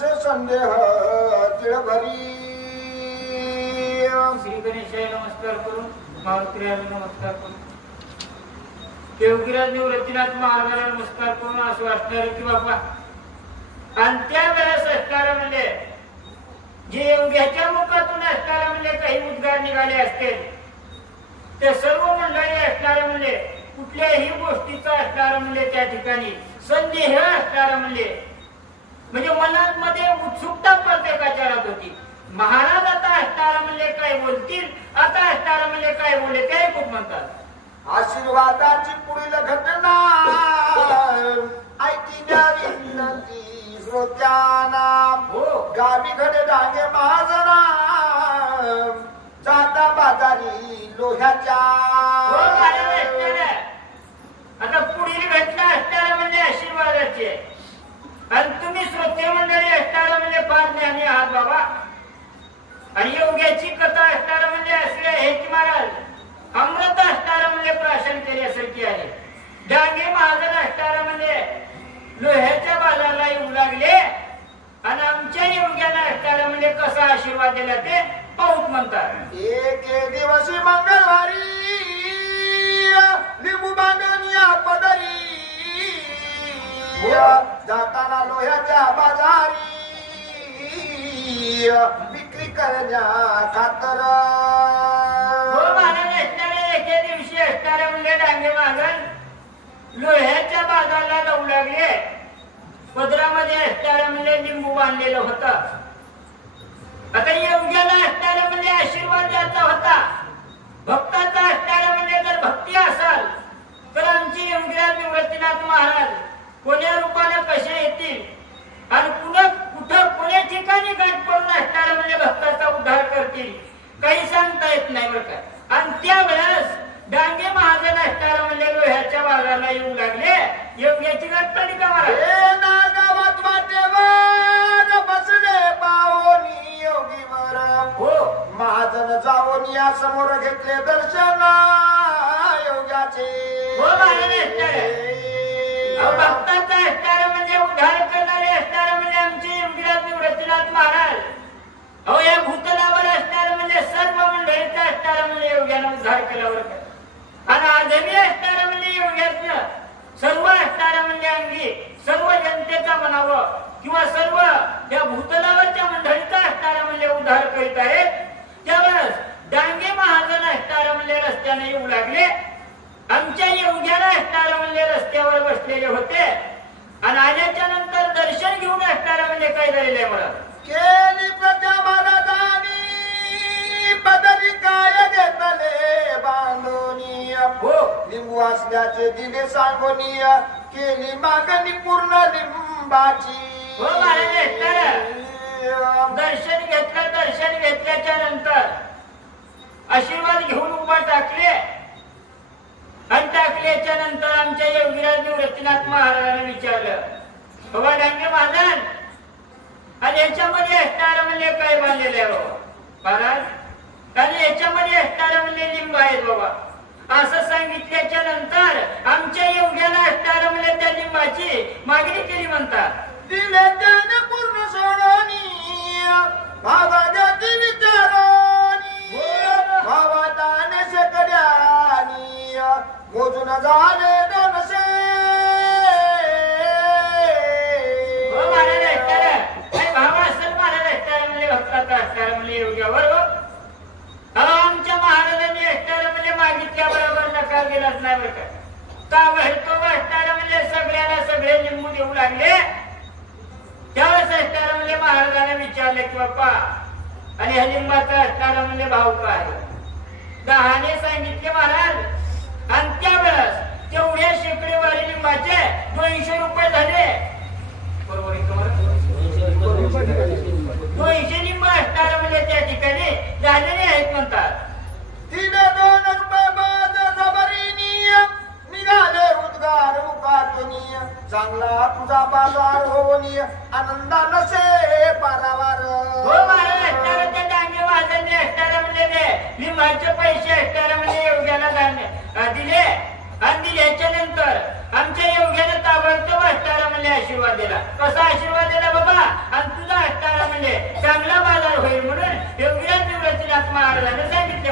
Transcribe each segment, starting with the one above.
असे संदेह तिळभरी. श्री गणेशाय नमस्कार करून मारुतीराला नमस्कार करून. देवगिराज निवृत्तीनाथ महाराजाला नमस्कार करून असं वाटणार की बाबा आणि त्यावेळेस असणारं म्हणजे जे योग्याच्या मुखातून असणारं म्हणजे काही उद्गार निघाले असतील ते सर्व मंडळी असणारं म्हणजे कुठल्याही गोष्टीचा असणारं म्हणजे त्या ठिकाणी संदेह असणारं म्हणजे म्हणजे मनात मध्ये उत्सुकता प्रत्येकाच्या राहत होती महाराज आता असणारं म्हणजे काय बोलतील? आता असणारं म्हणजे काय बोलले? ते खूप म्हणतात. आशीर्वादाची पुढील घटना. ऐकी द्यावी विनंती श्रोत्यांना हो. गावी घडे डांगे महाजना. जाता बाजारी लोह्याच्या. हो, प्राशन आहे डांगे महाजन असणारं म्हणजे लोह्याच्या बाजारला येऊ लागले. आणि आमच्या योग्याला असणारं म्हणजे कसा आशीर्वाद दिला ते पाऊस म्हणतात. एक दिवशी मंगळवारी लोह्याच्या बाजाला जाऊ लागले. पदरामध्ये असणारे म्हणजे लिंबू बांधलेलं होतं. आता योग्याला असणारे म्हणजे आशीर्वाद द्यायचा होता. भक्ताचा असणारे म्हणजे जर भक्ती असाल तर आमची योग्या निवृत्तीनाथ महाराज कोण्या रूपाने कसे येतील? आणि कुणा कुठं कोण्या ठिकाणी गट करून असणारे म्हणजे भक्ताचा उद्धार करतील? काही सांगता येत नाही बरं का. आणि त्यावेळेस डांगे महाजन असणारे म्हणजे लोह्याच्या बाजारला येऊ लागले. योग्याची गट पडली का महाराज हे बसले योगीवर हो. महाजन जाऊन या समोर घेतले दर्शन योगाचे हो भक्ताचा असणारे म्हणजे उद्धार करणारे असणारे म्हणजे आमचे योगीराज निवृत्तीनाथ महाराज. अहो या भूतलावर असणारे म्हणजे सर्व मंडळीचा असणारा म्हणजे योग्यानं उद्धार केला बरं का आणि आजही असणारा म्हणजे योग्यातनं सर्व असणारा म्हणजे अंगी सर्व म्हणावं किंवा सर्व या भूतलावरच्या मंडळीचा असणारा म्हणजे उद्धार करीत आहेत. त्यावेळेस डांगे महाजन असणारा म्हणजे रस्त्याने येऊ लागले. आमच्या योग्याला असणारा म्हणजे रस्त्यावर बसलेले होते. आणि आल्याच्यानंतर दर्शन घेऊन असणारा म्हणजे काय झालेलं मला केली प्रजा महाराजांनी बदली काय घेतले बांधोनी. हो. लिंबू असल्याचे दिले सांगोनी. केली मागणी पूर्ण लिंबाची हो, महाराज, एकटारं. दर्शन घेतलं दर्शन घेतल्याच्या नंतर आशीर्वाद घेऊन उभा टाकले. आणि टाकल्याच्या नंतर आमच्या योगीराज निवृत्तीनाथ महाराजांनी विचारलं बाबा डांगे महाराज आणि याच्यामध्ये असणार म्हणजे काय बांधलेलं आहे बाबा महाराज आणि याच्यामध्ये असणार म्हणजे लिंब आहेत बाबा. असं सांगितल्याच्या नंतर आमच्या योग्याला असणारं म्हणजे त्या लिंबाची मागणी केली म्हणतात दिले त्याने पूर्ण सोडोनी भावा जाती विचारोनी भावा दाने शेकड्यानी. मोजून झाले. नाही बरं? का का म्हणजे सगळ्याला सगळे लिंबू देऊ लागले? त्यावेळेस असणार म्हणजे महाराजांना विचारले की बाप्पा आणि ह्या लिंबाचा असणार म्हणजे भाऊ काय? दहाने सांगितले महाराज. आणि त्यावेळेस चांगला तुझा बाजार होवनी आनंदा नसे पारावार. हो धान्य वाजले अष्टारा मी माझे पैसे अष्टारा म्हणजे योग्याला धान्य. दिले? आणि दिल्याच्या नंतर आमच्या योग्याने ताबडतोब अष्टारा म्हणले आशीर्वाद दिला. कसा आशीर्वाद दिला बाबा? आणि तुझा अष्टारा म्हणजे चांगला बाजार होईल म्हणून योग्याच निवडतील महाराजांनी सांगितले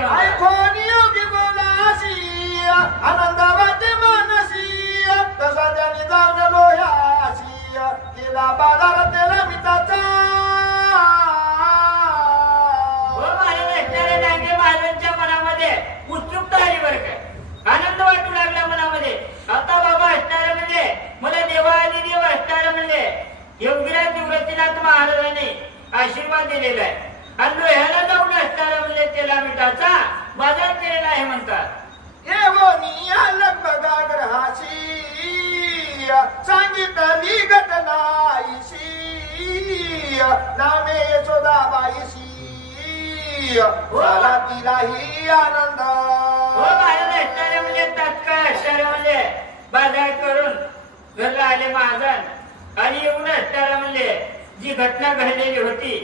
झाला तिलाही आनंद. हो महाराज असणारे म्हणजे तात्काळ असणारे म्हणजे बाजार करून घरला आले महाजन. आणि येऊन असणारा म्हणजे जी घटना घडलेली होती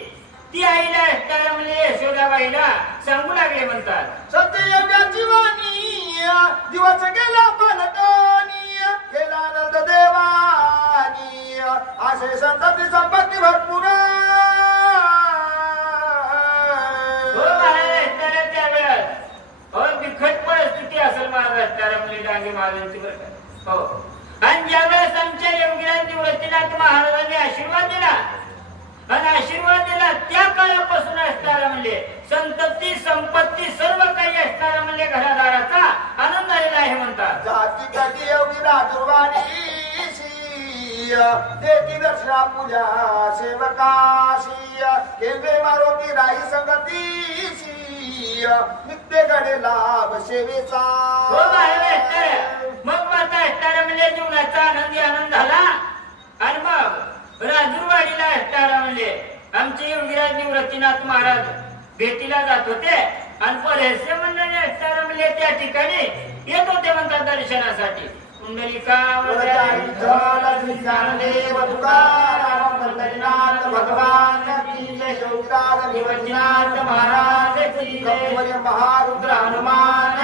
ती आईला असणारा म्हणजे यशोदाबाईला सांगू लागले म्हणतात. सत्यव्याची वाणी दिवस गेला पलटणी गेला आनंद देवानी. असे संतती संपत्ती भरपूर बरं का हो आणि ज्यावेळेस आमच्या योगीराज निवृत्तीनाथ महाराजांनी आशीर्वाद दिला. आणि आशीर्वाद दिला त्या काळापासून असणारा म्हणजे संतती संपत्ती सर्व काही असणारा म्हणजे घरादाराचा आनंद आलेला आहे म्हणतात. जाती एवढी राजुरवाणी देती दर्शना पूजा सेवकाशी केंद्रे मारोती राही संगतीशी नित्य घडे लाभ सेवेचा. हो असणारा म्हणजे जीवनाचा आनंदी आनंद झाला. आणि मग राजूरवाडीला असणारा म्हणजे आमचे योगीराज निवृत्तीनाथ महाराज भेटीला जात होते. आणि परहस्य मंडळी असणारा म्हणजे त्या ठिकाणी येत होते म्हणतात दर्शनासाठी. कुंडलिका भगवान महाराज महारुद्र हनुमान